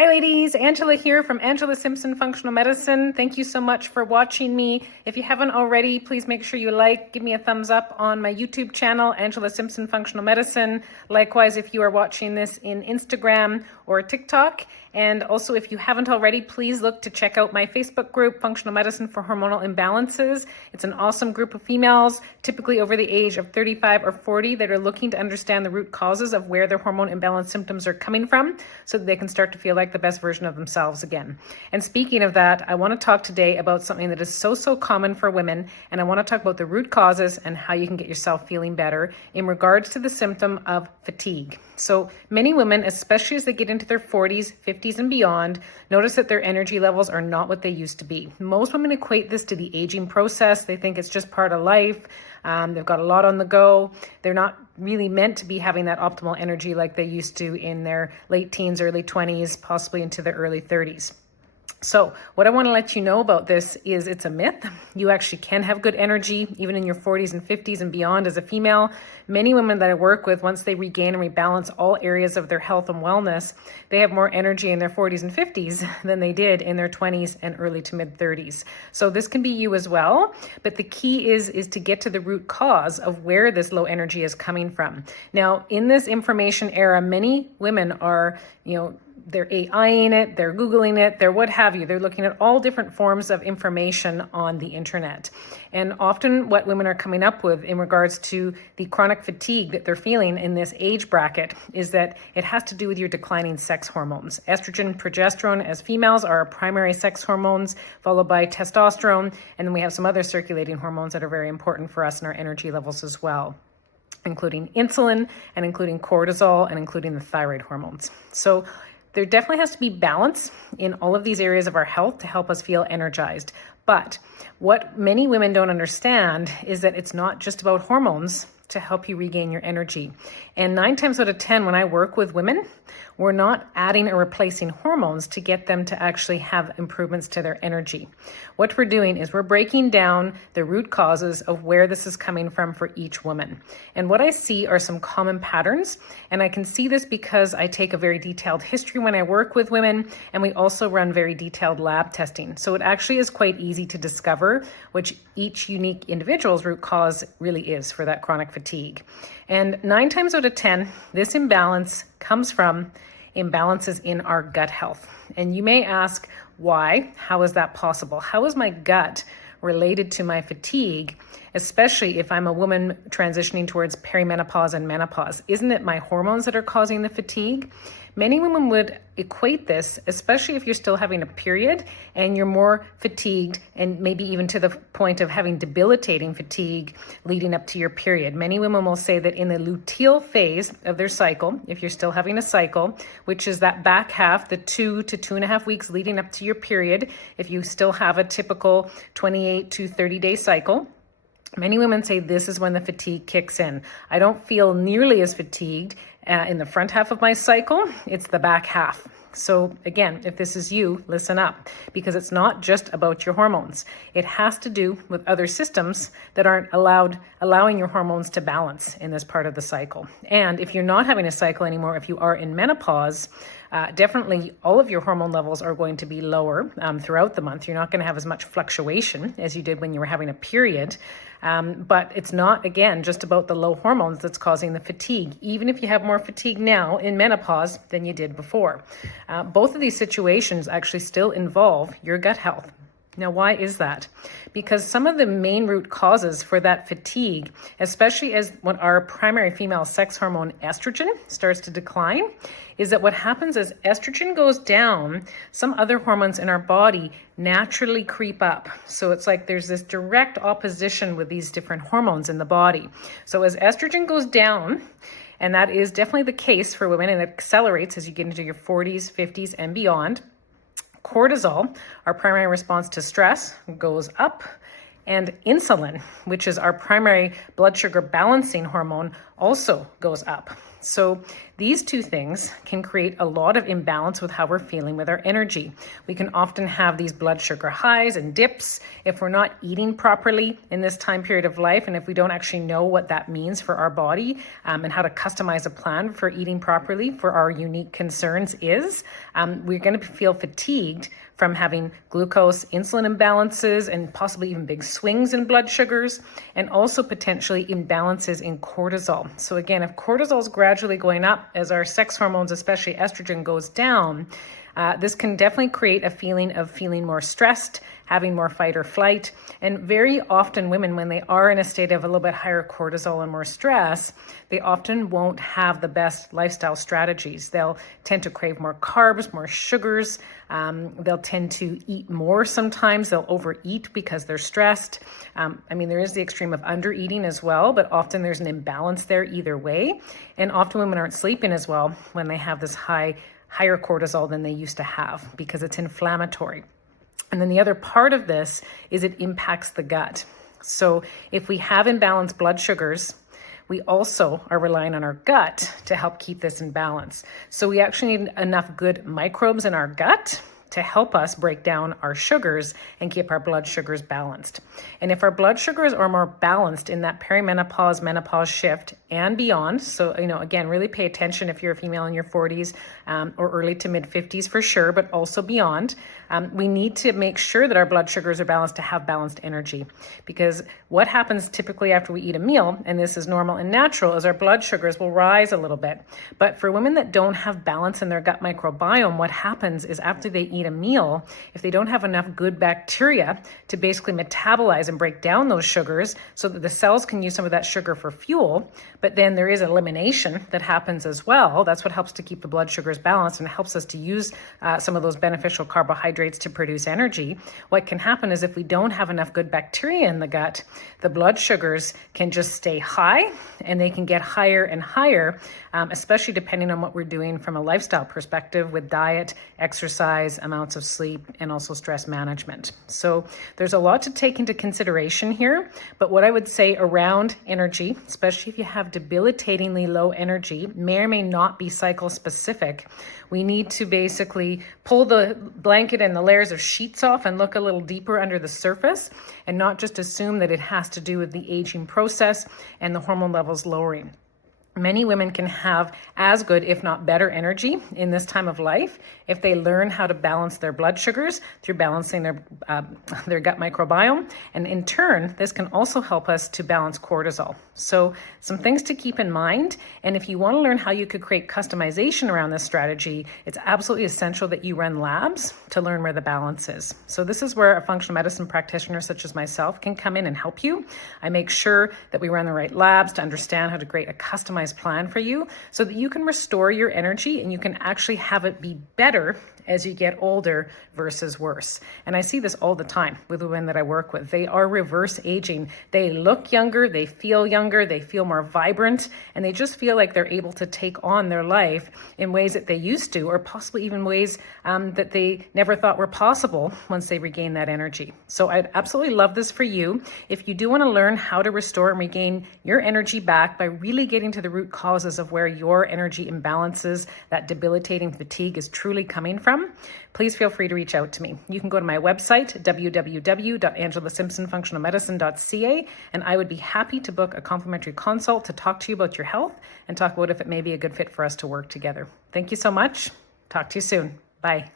Hi ladies, Angela here from Angela Simpson Functional Medicine. Thank you so much for watching me. If you haven't already, please make sure you give me a thumbs up on my YouTube channel, Angela Simpson Functional Medicine. Likewise, if you are watching this in Instagram or TikTok. And also, if you haven't already, please look to check out my Facebook group, Functional Medicine for Hormonal Imbalances. It's an awesome group of females, typically over the age of 35 or 40, that are looking to understand the root causes of where their hormone imbalance symptoms are coming from so that they can start to feel like the best version of themselves again. And speaking of that, I want to talk today about something that is so common for women, and I want to talk about the root causes and how you can get yourself feeling better in regards to the symptom of fatigue. So many women, especially as they get into their 40s, 50s, and beyond, notice that their energy levels are not what they used to be. Most women equate this to the aging process. They think it's just part of life. They've got a lot on the go. They're not really meant to be having that optimal energy like they used to in their late teens, early 20s, possibly into their early 30s. So what I want to let you know about this is it's a myth. You actually can have good energy even in your 40s and 50s and beyond as a female. Many women that I work with, once they regain and rebalance all areas of their health and wellness, they have more energy in their 40s and 50s than they did in their 20s and early to mid 30s. So this can be you as well. But the key is to get to the root cause of where this low energy is coming from. Now, in this information era, many women are, they're AIing it, they're Googling it, they're what have you. They're looking at all different forms of information on the internet. And often what women are coming up with in regards to the chronic fatigue that they're feeling in this age bracket is that it has to do with your declining sex hormones. Estrogen, progesterone as females are our primary sex hormones, followed by testosterone. And then we have some other circulating hormones that are very important for us in our energy levels as well, including insulin and including cortisol and including the thyroid hormones. So there definitely has to be balance in all of these areas of our health to help us feel energized. But what many women don't understand is that it's not just about hormones to help you regain your energy. And 9 times out of 10, when I work with women, we're not adding or replacing hormones to get them to actually have improvements to their energy. What we're doing is we're breaking down the root causes of where this is coming from for each woman. And what I see are some common patterns. And I can see this because I take a very detailed history when I work with women, and we also run very detailed lab testing. So it actually is quite easy to discover which each unique individual's root cause really is for that chronic fatigue. And 9 times out of 10, this imbalance comes from imbalances in our gut health. And you may ask, why? How is that possible? How is my gut related to my fatigue, especially if I'm a woman transitioning towards perimenopause and menopause? Isn't it my hormones that are causing the fatigue? Many women would equate this, especially if you're still having a period and you're more fatigued and maybe even to the point of having debilitating fatigue leading up to your period. Many women will say that in the luteal phase of their cycle, if you're still having a cycle, which is that back half, the 2 to 2.5 weeks leading up to your period, if you still have a typical 28 to 30-day cycle, many women say this is when the fatigue kicks in. I don't feel nearly as fatigued in the front half of my cycle. It's the back half. So again, if this is you, listen up, because it's not just about your hormones. It has to do with other systems that aren't allowing your hormones to balance in this part of the cycle. And if you're not having a cycle anymore, if you are in menopause, definitely all of your hormone levels are going to be lower throughout the month. You're not going to have as much fluctuation as you did when you were having a period. But it's not, again, just about the low hormones that's causing the fatigue, even if you have more fatigue now in menopause than you did before. Both of these situations actually still involve your gut health. Now, why is that? Because some of the main root causes for that fatigue, especially as when our primary female sex hormone estrogen starts to decline, is that what happens is estrogen goes down, some other hormones in our body naturally creep up. So it's like there's this direct opposition with these different hormones in the body. So as estrogen goes down, and that is definitely the case for women, and it accelerates as you get into your 40s, 50s, and beyond, cortisol, our primary response to stress, goes up, and insulin, which is our primary blood sugar balancing hormone, also goes up. So These two things can create a lot of imbalance with how we're feeling with our energy. We can often have these blood sugar highs and dips if we're not eating properly in this time period of life, and if we don't actually know what that means for our body and how to customize a plan for eating properly for our unique concerns we're going to feel fatigued from having glucose, insulin imbalances, and possibly even big swings in blood sugars, and also potentially imbalances in cortisol. So again, if cortisol is gradually going up as our sex hormones, especially estrogen, goes down, this can definitely create a feeling of feeling more stressed, having more fight or flight. And very often women, when they are in a state of a little bit higher cortisol and more stress, they often won't have the best lifestyle strategies. They'll tend to crave more carbs, more sugars. They'll tend to eat more sometimes. They'll overeat because they're stressed. There is the extreme of undereating as well, but often there's an imbalance there either way. And often women aren't sleeping as well when they have this higher cortisol than they used to have because it's inflammatory. And then the other part of this is it impacts the gut. So if we have imbalanced blood sugars, we also are relying on our gut to help keep this in balance. So we actually need enough good microbes in our gut to help us break down our sugars and keep our blood sugars balanced. And if our blood sugars are more balanced in that perimenopause, menopause shift and beyond, so, again, really pay attention if you're a female in your 40s or early to mid 50s for sure, but also beyond, we need to make sure that our blood sugars are balanced to have balanced energy. Because what happens typically after we eat a meal, and this is normal and natural, is our blood sugars will rise a little bit. But for women that don't have balance in their gut microbiome, what happens is after they eat a meal, if they don't have enough good bacteria to basically metabolize and break down those sugars so that the cells can use some of that sugar for fuel, but then there is elimination that happens as well. That's what helps to keep the blood sugars balanced and helps us to use some of those beneficial carbohydrates to produce energy. What can happen is if we don't have enough good bacteria in the gut, the blood sugars can just stay high and they can get higher and higher, especially depending on what we're doing from a lifestyle perspective with diet, exercise, amounts of sleep, and also stress management. So there's a lot to take into consideration here, but what I would say around energy, especially if you have debilitatingly low energy, may or may not be cycle specific, we need to basically pull the blanket and the layers of sheets off and look a little deeper under the surface and not just assume that it has to do with the aging process and the hormone levels lowering. Many women can have as good, if not better, energy in this time of life if they learn how to balance their blood sugars through balancing their gut microbiome. And in turn, this can also help us to balance cortisol. So some things to keep in mind. And if you want to learn how you could create customization around this strategy, it's absolutely essential that you run labs to learn where the balance is. So this is where a functional medicine practitioner such as myself can come in and help you. I make sure that we run the right labs to understand how to create a customized plan for you so that you can restore your energy and you can actually have it be better as you get older versus worse. And I see this all the time with women that I work with. They are reverse aging. They look younger, they feel more vibrant, and they just feel like they're able to take on their life in ways that they used to, or possibly even ways that they never thought were possible once they regain that energy. So I'd absolutely love this for you. If you do want to learn how to restore and regain your energy back by really getting to the root causes of where your energy imbalances, that debilitating fatigue is truly coming from, please feel free to reach out to me. You can go to my website, www.angelasimpsonfunctionalmedicine.ca, and I would be happy to book a complimentary consult to talk to you about your health and talk about if it may be a good fit for us to work together. Thank you so much. Talk to you soon. Bye.